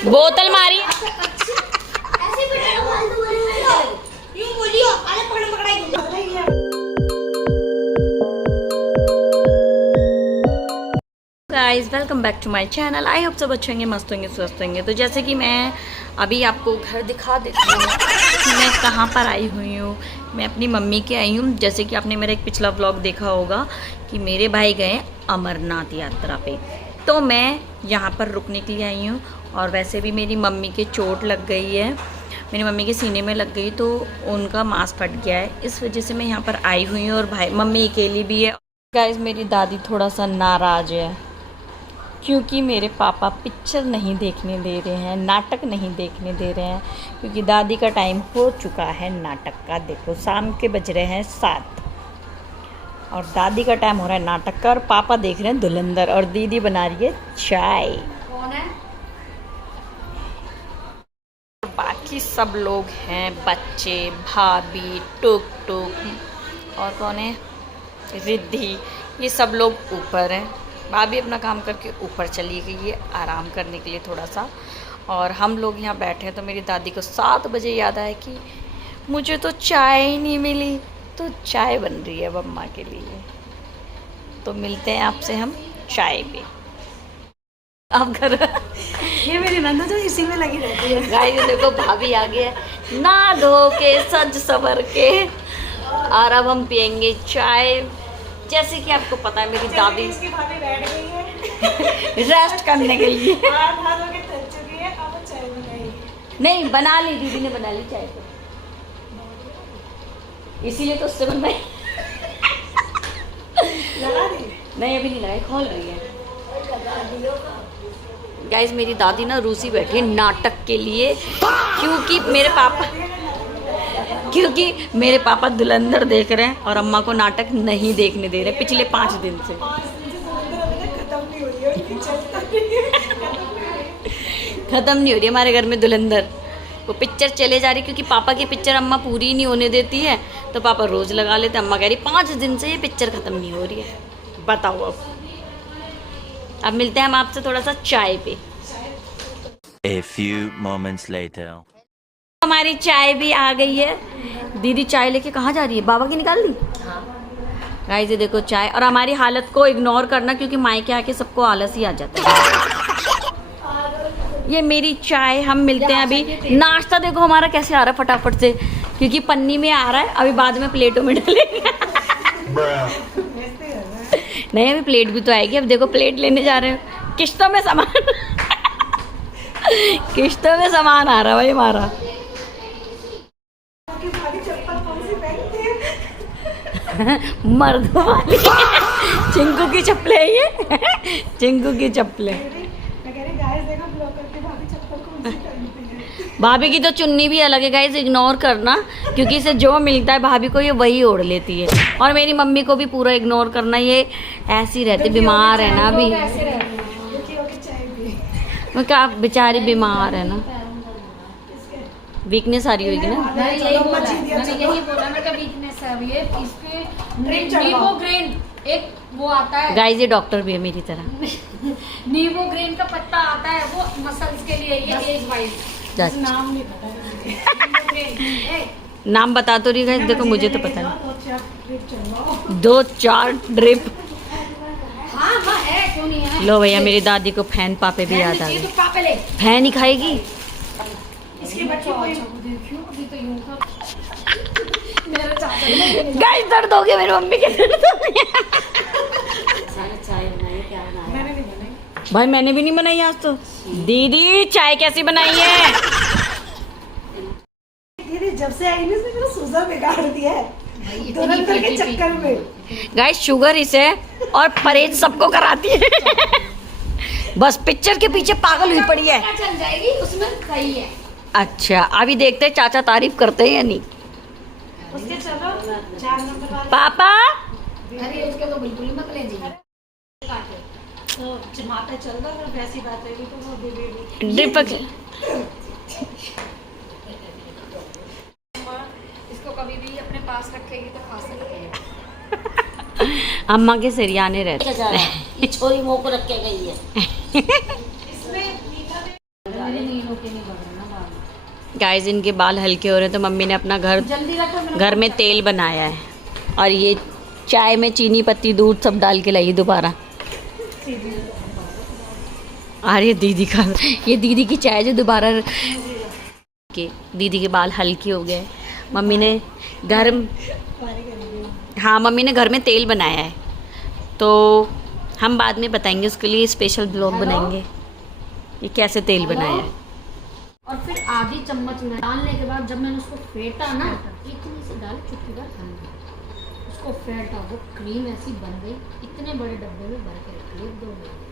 बोतल मारी। Guys welcome back to my channel. I hope सब अच्छे होंगे, मस्त होंगे, स्वस्थ होंगे। तो जैसे कि मैं अभी आपको घर दिखा देती हूँ कि मैं कहाँ पर आई हुई हूँ। मैं अपनी मम्मी के आई हूँ। जैसे कि आपने मेरा एक पिछला व्लॉग देखा होगा कि मेरे भाई गए अमरनाथ यात्रा पे, तो मैं यहाँ पर रुकने के लिए आई हूँ। और वैसे भी मेरी मम्मी के चोट लग गई है, मेरी मम्मी के सीने में लग गई, तो उनका मांस फट गया है। इस वजह से मैं यहाँ पर आई हुई हूँ। और भाई मम्मी अकेली भी है। गाइस मेरी दादी थोड़ा सा नाराज़ है क्योंकि मेरे पापा पिक्चर नहीं देखने दे रहे हैं, नाटक नहीं देखने दे रहे हैं, क्योंकि दादी का टाइम हो चुका है नाटक का। देखो शाम के बज रहे हैं 7 और दादी का टाइम हो रहा है नाटक का, और पापा देख रहे हैं धुलंधर, और दीदी बना रही है चाय। कौन है? बाकी सब लोग हैं, बच्चे, भाभी, टुक टुक, और कौन है, रिद्धि, ये सब लोग ऊपर हैं। भाभी अपना काम करके ऊपर चली गई है आराम करने के लिए थोड़ा सा, और हम लोग यहाँ बैठे हैं। तो मेरी दादी को 7 बजे याद आया कि मुझे तो चाय ही नहीं मिली, तो चाय बन रही है मम्मा के लिए। तो मिलते हैं आपसे हम चाय पे। आप घर ये मेरी नंदा तो इसी में लगी रहती है। गाइस देखो भाभी आ गया ना धो के सज सवर के, और अब हम पियेंगे चाय। जैसे कि आपको पता है मेरी दादी इसकी भाभी बैठ गई है रेस्ट करने के लिए। हाथ होके थक चुकी है, अब चाय बनाएगी। नहीं बना ली, दीदी ने बना ली चाय तो, इसीलिए तो उससे बनवाई। लगा दी? नहीं अभी नहीं लगाई, खोल रही है। गाइस मेरी दादी ना रूसी बैठी है नाटक के लिए, क्योंकि मेरे पापा धुलंधर देख रहे हैं और अम्मा को नाटक नहीं देखने दे रहे पिछले 5 दिन से। खत्म नहीं हो रही हमारे घर में धुलंधर। वो पिक्चर चले जा रही, क्योंकि पापा की पिक्चर अम्मा पूरी नहीं होने देती है, तो पापा रोज लगा लेते। अम्मा कह रही 5 दिन से ये पिक्चर खत्म नहीं हो रही है। बताओ अब मिलते हैं हम आपसे थोड़ा सा चाय पे। A few moments later. हमारी चाय भी आ गई है। दीदी चाय लेके कहाँ जा रही है? बाबा की निकाल दी। गाइस ये देखो चाय, और हमारी हालत को इग्नोर करना क्योंकि मायके आके सबको आलस ही आ जाता है। ये मेरी चाय। हम मिलते हैं अभी। नाश्ता देखो हमारा कैसे आ रहा है फटाफट से, क्योंकि पन्नी में आ रहा है, अभी बाद में प्लेटों में डालेंगे। नहीं अभी प्लेट भी तो आएगी। अब देखो प्लेट लेने जा रहे हो, किश्तों में सामान किश्तों में सामान आ रहा है भाई हमारा। मर्दों वाली चिंकू की चप्पलें है ये। चिंकू की चप्पलें। भाभी की तो चुन्नी भी अलग है गाइस, इग्नोर करना, क्योंकि इसे जो मिलता है भाभी को ये वही ओढ़ लेती है। और मेरी मम्मी को भी पूरा इग्नोर करना, ये ऐसी रहती, बीमार है ना अभी। मैं क्या बेचारी बीमार है ना, वीकनेस आ रही होगी ना। मैंने यही बोला ना कि वीकनेस है ये। इसके नींबूग्रेन एक वो आता है। गाइस ये डॉक्टर भी है मेरी तरह। नींबूग्रेन का पत्ता आता है, वो मसल्स के लिए, ये एज वाइज। नाम नहीं पता। नाम बता तो रही गाइस, देखो मुझे तो पता नहीं। 2-4 ड्रिप। हाँ हाँ है, क्यों नहीं है। लो भैया मेरी दादी को फैन पापे भी याद आ गए। तो पापे ले। फैन ही खाएगी। इसके बच्चे को देखियो, अभी तो यूं था। मेरा चाचा गाइस दर्द हो गया मेरी मम्मी के। दर्द हो गया। मैंने नहीं बनाई भाई मैंने भी नहीं बनाई आज तो। दीदी चाय कैसी बनाई है? दीदी जब से आई ना इसने मेरा सूजा बिगाड़ दिया है धुरंधर के चक्कर में। गाइस शुगर इसे और परहेज सबको कराती है। बस पिक्चर के पीछे पागल हुई पड़ी है। चल जाएगी, उसमें सही है। अच्छा अभी देखते हैं चाचा तारीफ करते हैं या नहीं। उसके चलो 4 नंबर वाला पापा अरे उसके तो बिल्कुल ही मत ले जाइए। तो माता चल रहा है, वैसी बात है तो वो दे ड्रिप। इसको कभी भी अपने पास रखेगी तो खा सकती है। अम्मा के सरियाने रहते हैं। ये छोरी मुंह को रख के गई है। मेरे नीलों के नहीं बढ़ रहे ना बाल। गाइस इनके बाल हल्के हो रहे हैं तो मम्मी ने अपना जल्दी रखो मेरा घर में तेल बनाया है और ये चाय में चीनी पत्ती दूध सब डाल के लाई दोबारा। अरे दीदी का ये दीदी की चाय जो दोबारा के दीदी के बाल हल्के हो गए। मम्मी ने घर हाँ मम्मी ने घर में तेल बनाया है तो हम बाद में बताएंगे, उसके लिए स्पेशल ब्लॉग बनाएंगे ये कैसे तेल बनाया है। और फिर आधी चम्मच में डालने के बाद जब मैंने उसको फेंटा ना, इतनी सी डाल चुटकी भर खाना, उसको फेंटा, वो क्रीम ऐसी बन गई। इतने बड़े डब्बे में भर के रखी है 2 महीने।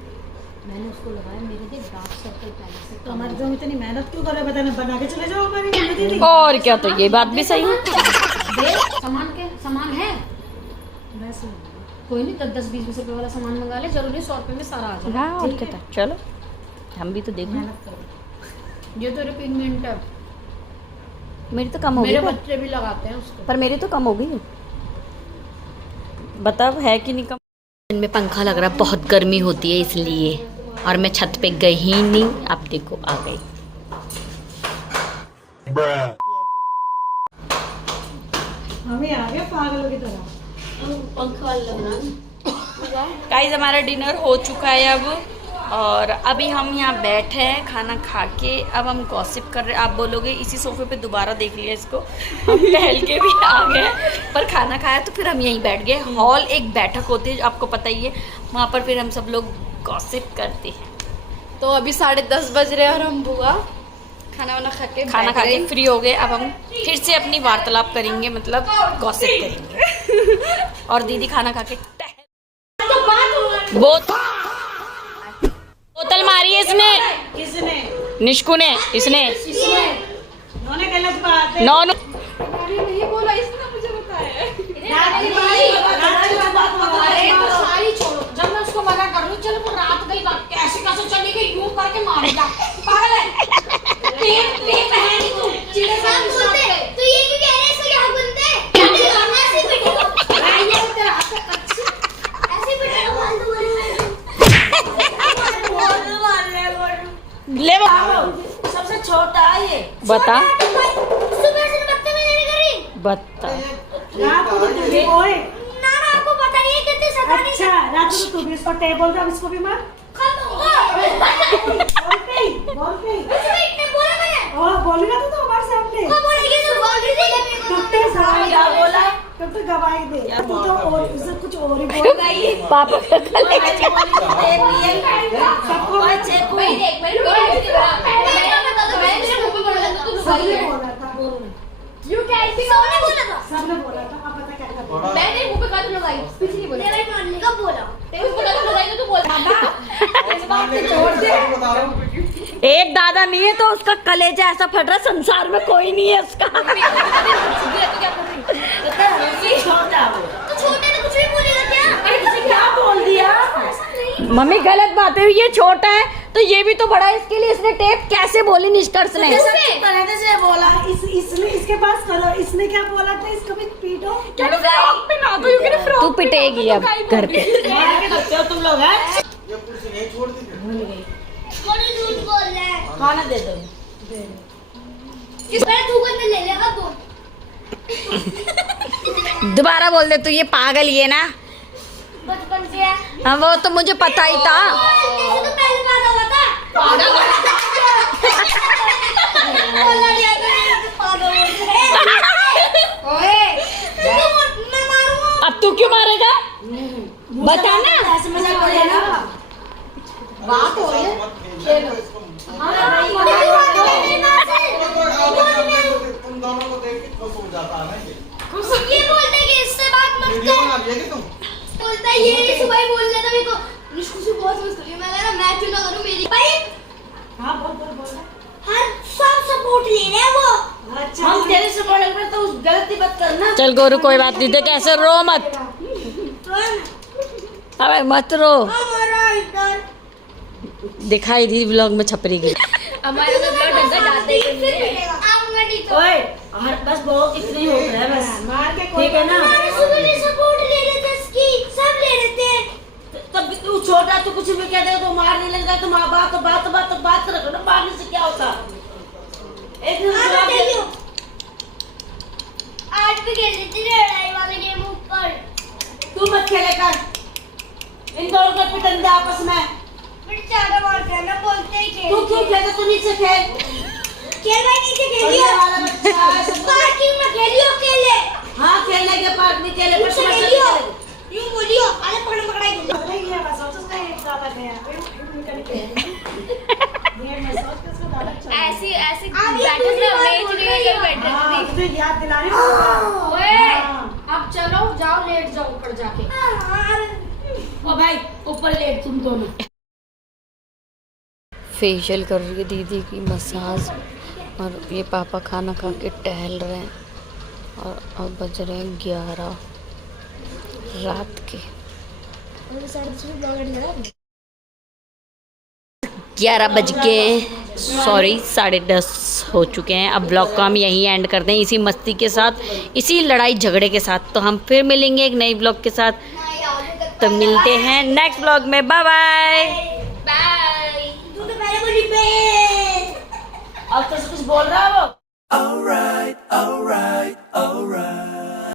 मैंने उसको लगाया, मेरे थे डार्क सर्कल पहले से। तो हमारे जो इतनी मेहनत क्यों कर रहे बताना, बना के चले जाओ हमारी दीदी। और क्या, तो ये बात भी सही है। सामान है वैसे कोई नहीं, 10-20 रुपए वाला सामान मंगा ले, जरूरी 100 रुपए में सारा आ जाएगा। हाँ और क्या था, चलो हम भी तो देखें। ये तो रिपीटमेंट है, मेरी तो कम हो गई मेरे पर, बच्चे भी लगाते हैं उसको। पर मेरी तो कम हो गई। बताओ है कि नहीं कम। इनमें पंखा लग रहा है, बहुत गर्मी होती है इसलिए, और मैं छत पे गई ही नहीं। अब देखो आ गई। हमें आ गया पागलों की तरह। पंखा लग रहा। गाइस हमारा डिनर हो चुका है अब, और अभी हम यहाँ बैठे हैं खाना खा के। अब हम गॉसिप कर रहे हैं। आप बोलोगे इसी सोफे पे दोबारा देख लिया इसको, हम टहल के भी आ गए, पर खाना खाया तो फिर हम यहीं बैठ गए। हॉल एक बैठक होती है आपको पता ही है, वहाँ पर फिर हम सब लोग गॉसिप करते हैं। तो अभी 10:30 बज रहे हैं और हम बुआ खाना खा के फ्री हो गए। अब हम फिर से अपनी वार्तालाप करेंगे, मतलब गॉसिप करेंगे। और दीदी खाना खा के बोतल मारी है इसने, किसने? निष्कू ने, इसने उन्होंने गलत बात है। नौ नहीं बोला, इसने मुझे बताया। रात की बात अरे तो सारी छोड़ो, जब मैं उसको मना कर रही हूँ चलो वो रात गई, कैसे कैसे चली गई, यूं करके मारेगा, पागल है। टेप है नहीं तू, चिड़े से बोलते तो ये क्यों कह रहे हैं, इसको यहाँ बोलते ऐसे ही बैठेगा, ये तेरा हाथ ऐसे ही बैठेगा, फालतू ले सबसे छोटा है ये। बता सुबह से बदतमीजी नहीं करी। बता रात को तो तू भी ओए। ना आपको पता नहीं है कितने सताने। अच्छा रात को तू भी इसको टेप बोल रहा, अब इसको भी मार। बोल पे इतने बोला मैंने। ओ बोलेगा तो हमारे सामने। वो बोल रही है तो बोल रही है। तब तो सारा क्या बोला, तब तो गवाही दे। तू तो और उससे कुछ और ही बोल रही है। पापा का गले सबको भाई देख मैंने सबने बोला था। यू कैसे सबने बोला था, सबने बोला था। अब पता क्या करना। मैंने मुंह पे काट लगाई, कुछ नहीं बोला। तेरा मारने का बोला, तेरे मुंह पे काट लगाई तो तू बोल। इस बात से छोड़ दे। एक दादा नहीं है तो उसका कलेजा ऐसा फट रहा, संसार में कोई नहीं है उसका। तो छोटे ने कुछ भी बोलेगा क्या? अरे तुझे क्या बोल दिया? मम्मी गलत बात है, ये छोटा है तो ये भी तो बड़ा है, इसके लिए इसने टेप कैसे बोली निष्कर्ष ने। से बोला इसने, इसके पास करो। इसने क्या बोला था, इसको भी पीटो। तू पिटेगी अब घर पे। तुम लोग हैं। ये कुर्सी नहीं छोड़ दी क्या? बड़ी झूठ बोल रहा है। खाना दे दो। किस तरह तू बंदे ले लेगा बोल। दोबारा बोल दे, तू ये पागल ही है ना। बचपन से है। हाँ वो तो मुझे पता ही था। जैसे तो पहले बार हुआ था। पागल बोला दिया तो पागल ओए मैं मारूंगा। अब तू क्यों मारेगा, बता ना। ऐसे मजाक कर लेना। बात हो रही है। तुम दोनों को देख के खुश हो जाता है ना ये बोलते कि इससे बात मत वीडियो कर। बना लिया कि तुम? बोलता है ये सुबह ही बोल लेता मेरे को, निष्कू से बहुत खुश हुई। मैं कह रहा मैं क्यों ना करूं, मेरी भाई हाँ बोल। हर सब सपोर्ट ले रहे हैं वो। अच्छा हम तेरे से बोले पे तो गलती मत करना। चल गोरू कोई बात नहीं, देख ऐसे रो मत, अबे मत रो। हमारा इधर दिखाई दी व्लॉग में छपरी गई। हमारे तो ब्लड अंदर जाते ही नहीं है। आंगड़ी तो ओए बस बहुत इतने ही हो गया है बस। मार के ठीक है ना। हमारे सुबह भी सपोर्ट ले रहे थे, इसकी सब ले रहे थे। तब तू छोटा, तू कुछ भी कह दे तो मारने लग जाए तो माँ बात रखो ना, मारने से क्या होता मत खेले कर, इन दोनों का पिटन दे आपस में। ज्यादा मारते हैं ना, बोलते ही खेल। तू क्यों खेलता, तू नीचे खेल। खेल भाई नीचे पढ़ने खेलियो। वाला बच्चा है, सब कुछ- पार्किंग में खेलियो अकेले। हाँ खेलने के पार्क में खेले, पर नीचे समझ खेलियो। नहीं यूं बोलियो, अरे पकड़ पकड़ाई खेलियो। पकड़े गया बस, और उसका एक दादा गया। ये मैं सोच के उसका दादा चला। ऐसी ऐसी अब ये बैठक दूसरी में बार मेज बोल नहीं रही कर हो। बैठे हाँ, थे। तुझे याद दिला रही हूँ। ओए, हाँ। अब चलो जाओ, लेट जाओ ऊपर जाके। ओ भाई ऊपर लेट तुम दोनों। फेशियल कर रही है दीदी की, मसाज, और ये पापा खाना खा के टहल रहे हैं। और अब बज रहे हैं 11 रात के। 11 बज के, सॉरी 10:30 हो चुके हैं। अब ब्लॉग को हम यहीं एंड करते हैं, इसी मस्ती के साथ, इसी लड़ाई झगड़े के साथ। तो हम फिर मिलेंगे एक नई ब्लॉग के साथ। तो मिलते हैं नेक्स्ट ब्लॉग में। Bye bye. बाय। तू तो पहले बोली बे। अब तो कुछ बोल रहा है वो।